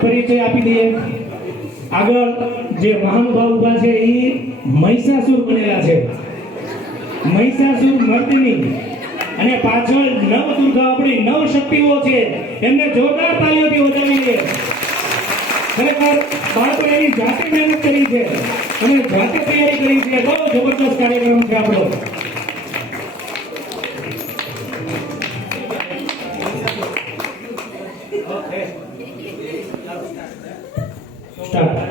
પરિચય આપી દઈએ. આગળ જે મહાનુભાવ ઉભા છે એ મહિષાસુર બનેલા છે, મહિષાસુર મર્દિની, અને પાછળ નવ દુર્ગા આપણી નવ શક્તિઓ છે, એમને જોરદાર તાળીઓથી વધાવીએ. ખરેખર બાળકો એની જાતે મહેનત કરી છે અને જાતે તૈયારી કરી છે. બહુ જબરદસ્ત કાર્યક્રમ છે આપણો. સ્ટાર્ટ.